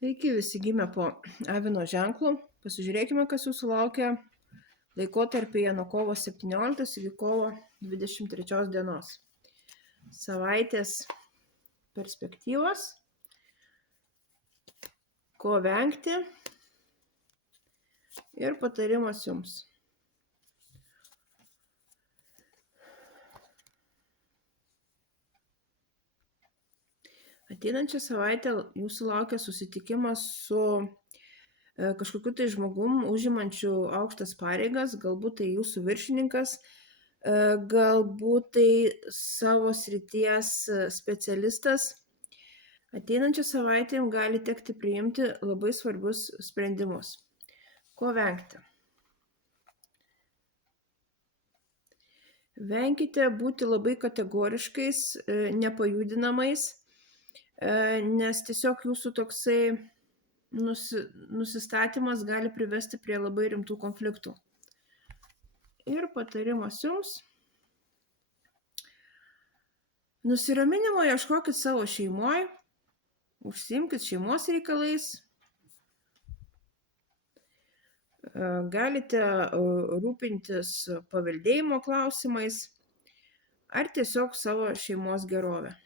Sveiki, visi gimę po avino ženklu. Pasižiūrėkime, kas jūsų laukia laikotarpyje nuo kovo 17 iki kovo 23 dienos. Savaitės perspektyvos, ko vengti ir patarimas jums. Ateinančią savaitę jūsų laukia susitikimas su kažkokiu tai žmogum užimančiu aukštas pareigas, galbūt tai jūsų viršininkas, galbūt tai savo srities specialistas. Ateinančią savaitę jums gali tekti priimti labai svarbius sprendimus. Ko vengti? Venkite būti labai kategoriškais, nepajudinamais, nes tiesiog jūsų toksai nusistatymas gali privesti prie labai rimtų konfliktų. Ir patarimas jums. Nusiraminimo ieškokit savo šeimoje, užsiimkit šeimos reikalais, galite rūpintis paveldėjimo klausimais ar tiesiog savo šeimos gerovę.